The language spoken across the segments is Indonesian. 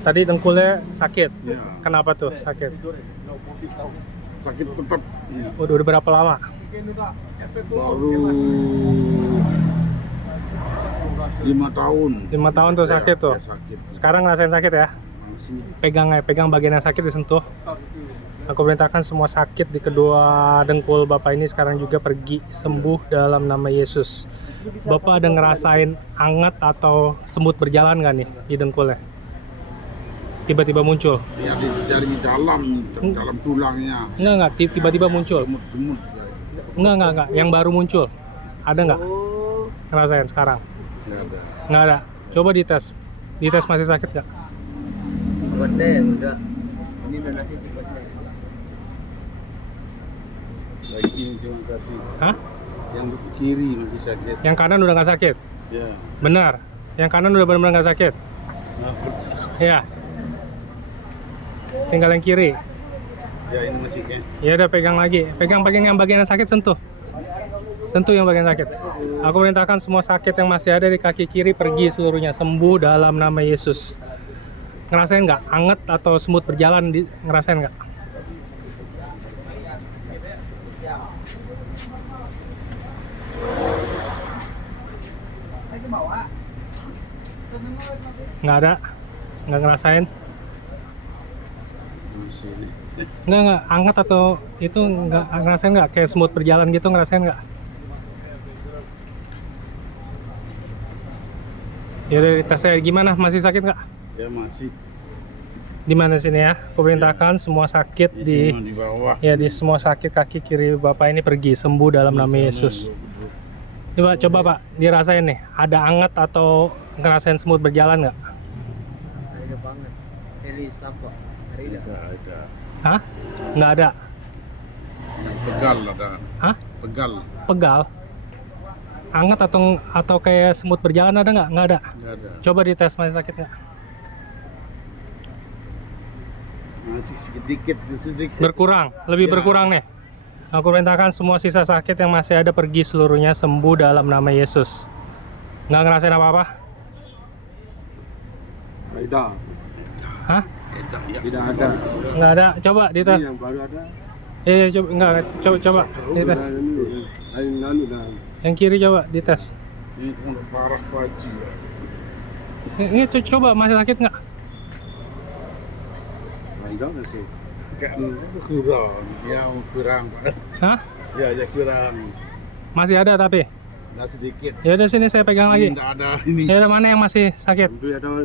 Tadi dengkulnya sakit. Ya. Kenapa tuh sakit? Sakit tetap. Ya. Udah berapa lama? Baru 5 tahun. 5 tahun tuh sakit tuh. Ya, sakit. Sekarang ngerasain sakit ya? Masih. Pegang bagian yang sakit disentuh. Aku perintahkan semua sakit di kedua dengkul Bapak ini sekarang juga pergi sembuh dalam nama Yesus. Bapak ada ngerasain anget atau semut berjalan nggak nih di dengkulnya? Tiba-tiba muncul? Ya dari dalam tulangnya. Enggak, tiba-tiba muncul. Gemut-gemut. Enggak, yang baru muncul. Ada nggak? Ngerasain sekarang? Ya ada. Nggak ada. Coba dites. Dites masih sakit nggak? Udah. Ini udah nasi buat Lagi cuma tadi. Hah? Yang kiri masih sakit. Yang kanan udah nggak sakit? Ya. Benar. Yang kanan udah benar-benar nggak sakit? Nah, Iya. Tinggal yang kiri. ya ini masih kayak. Ya udah pegang lagi. Pegang yang bagian yang sakit sentuh. Sentuh yang bagian sakit. Aku perintahkan semua sakit yang masih ada di kaki kiri pergi seluruhnya sembuh dalam nama Yesus. Ngerasain nggak? Anget atau semut berjalan ngerasain nggak? Nggak ada? Nggak ngerasain? Masih. Nggak, anget atau itu nggak ngerasain nggak? Kayak semut berjalan gitu ngerasain nggak? Ya udah tesnya gimana? Masih sakit nggak? Ya masih. Di mana sini ya? Aku perintahkan semua sakit di Semua di bawah. ya di semua sakit kaki kiri Bapak ini pergi sembuh dalam nama Yesus. Coba Pak, dirasain nih, ada anget atau ngerasain semut berjalan nggak? Ada banget. Ini sampah. Hari ini. Ada. Hah? Nggak ada. Pegal ada. Hah? Pegal. Pegal? Anget atau kayak semut berjalan ada nggak? Nggak ada. Nggak ada. Coba dites masih sakit nggak? Masih sedikit. Berkurang, lebih Ya. berkurang nih. Aku perintahkan semua sisa sakit yang masih ada pergi seluruhnya sembuh dalam nama Yesus. Nggak ngerasain apa-apa? Tidak. Hah? Tidak ada. Nggak ada. Coba dites. Yang baru ada. Coba enggak, coba dites. Yang kiri coba dites. Ini kan parah paci. Ini coba masih sakit nggak? Panjang nggak sih? Kayak kurang. Ya kurang Pak. Hah? Ya kurang. Masih ada tapi. Nggak sedikit. Ya udah sini saya pegang lagi. Tidak ada ini. Ya udah mana yang masih sakit?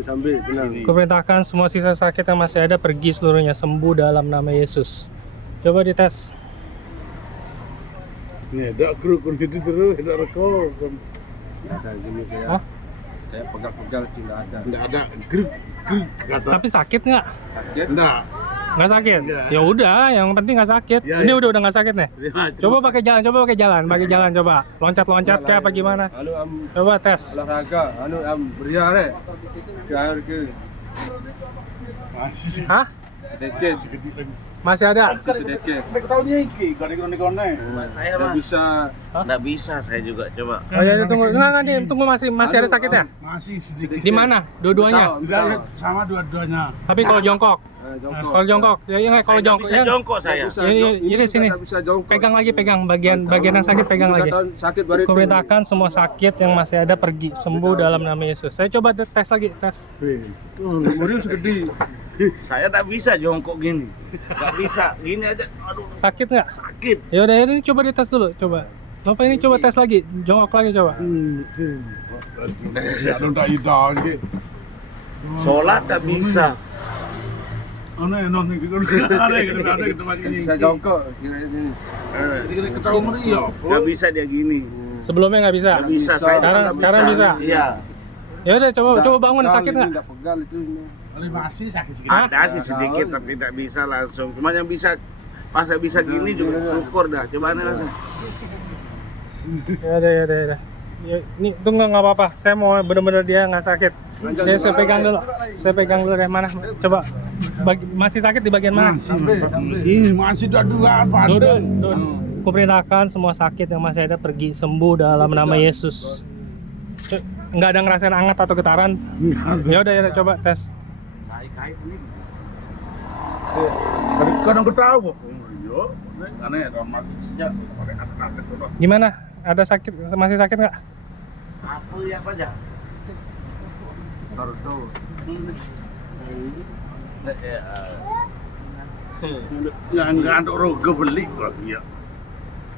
Sampai benar. Aku perintahkan semua sisa sakit yang masih ada pergi seluruhnya sembuh dalam nama Yesus. Coba dites. Ini ada kerukun gitu terus, ada rekor. Ada gini kayak Hah? kayak pegal-pegal tidak ada. Tidak ada geruk kata. Tapi sakit nggak? Sakit. Enggak. Nggak sakit? Nggak. Ya udah, yang penting nggak sakit. Ya, Ini ya. udah nggak sakit nih. Coba pakai jalan, bagi jalan coba. Loncat kayak apa gimana? Anu Coba tes. olahraga, anu beria re. Ke air ke Masih Hah? sedikit, Masih ada? sedikit. Tahunnya iki, gone-gone. Saya Tidak mah bisa. nggak bisa saya juga coba. Oh ya, tunggu. Enggak nih, tunggu masih ada sakitnya. Masih sedikit. Di mana? Dua-duanya. Tidak, sama dua-duanya. Tapi kalau jongkok, Jongkok. kalau jongkok, ya kalau Saya nggak jongkok, bisa ya. jongkok saya. Bisa, Ini juga sini. tak bisa jongkok. Pegang lagi, bagian yang sakit pegang Bisa lagi. tahun sakit baru itu. Aku perintahkan semua sakit yang masih ada pergi sembuh dalam nama Yesus. Saya coba tes lagi, tes. Umurnya segede. Saya nggak bisa jongkok gini. Nggak bisa. Gini aja. Aduh, Sakit nggak? sakit. Ya udah, ini coba dites dulu, coba. Bapak ini coba tes lagi, jongkok lagi coba. Ada tak ida gitu. Sholat nggak bisa. Aneh non gitu. Ada gitu ini. Bisa jongkok. Kira ini. Ini ketahui meriah. Nggak bisa dia gini. Sebelumnya nggak bisa. Nggak bisa. Bisa. Saya Sekarang- nggak sekarang bisa. Iya. Ya udah, coba bangun, Pegal sakit ini, nggak? nggak pegal itu. Masih sakit sedikit. Hah? Ada sih sedikit tapi tidak bisa langsung. Cuma yang bisa pas saya bisa gini juga syukur dah. Coba aneh langsung. Ya udah. Ya, ini tunggu nggak apa-apa. Saya mau bener-bener dia nggak sakit. Ya, saya pegang dulu deh mana. Coba masih sakit di bagian mana? Sampai. Ini masih dua Duduk. badan. Aku perintahkan semua sakit yang masih ada pergi sembuh dalam nama Yesus. Nggak ada ngerasain anget atau getaran? Ya udah, coba tes. kait ini. Kadang ketahu. Yo, aneh ramah tidak pakai kata-kata itu. Gimana? Ada sakit? Masih sakit nggak? Apa ya aja? Baru tuh. Nggak ada roga beli kok iya.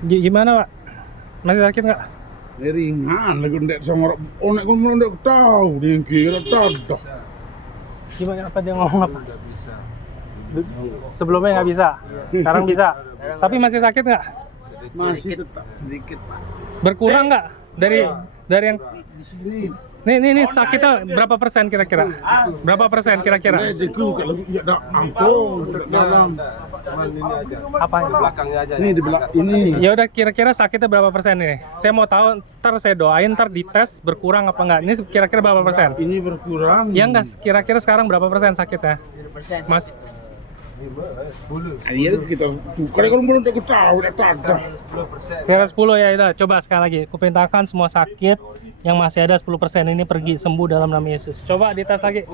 Gimana Pak? Masih sakit nggak? Ringan lagi ndek sama onek kon ndek tahu dia kira tadah. Gimana apa dia ngomong apa? Sebelumnya nggak bisa, sekarang bisa. Tapi masih sakit nggak? Masih tetap Sedikit Pak. Berkurang nggak dari yang di sini. Nih sakitnya berapa persen kira-kira? Berapa persen kira-kira? Ledeku kalau ya dak ampun dalam. Apa? Belakangnya aja. Ini di belakang ini. Ya udah kira-kira sakitnya berapa persen ini? Saya mau tahu, ntar saya doain, ntar dites berkurang apa enggak. Ini kira-kira berapa persen? Ini berkurang. Ya enggak, kira-kira sekarang berapa persen sakitnya? Mas, Iya kita. Kalau belum tak tahu dak tadah. sekarang 10 ya udah. Coba sekali lagi, kuperintahkan semua sakit yang masih ada 10% ini pergi sembuh dalam nama Yesus. Coba dites lagi.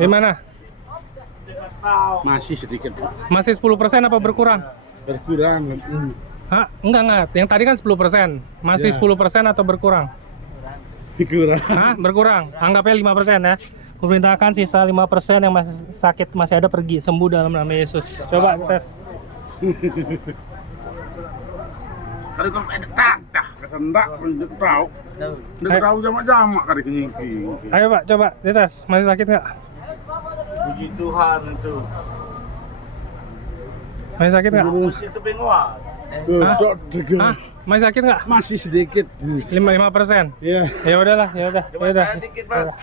Gimana? Masih sedikit. Masih 10% apa berkurang? Berkurang. Hah? Enggak. Yang tadi kan 10%. Masih 10% atau berkurang? Berkurang. Hah? Berkurang. Anggapnya 5% ya. Kuperintahkan sisa 5% yang masih sakit masih ada pergi sembuh dalam nama Yesus. Coba tes. Kalau kau ada tadah, Kesendak ndek tahu. Ndek tahu jamak-jamak kali kenyiki. Ayo Pak, coba dites. Masih sakit nggak? puji Tuhan itu. Masih sakit nggak? Masih itu bengwak. Dok deg. Hah? Masih sakit nggak? Masih sedikit. 5%. Ya. Ya udahlah, ya udah. Coba saya dikit Mas.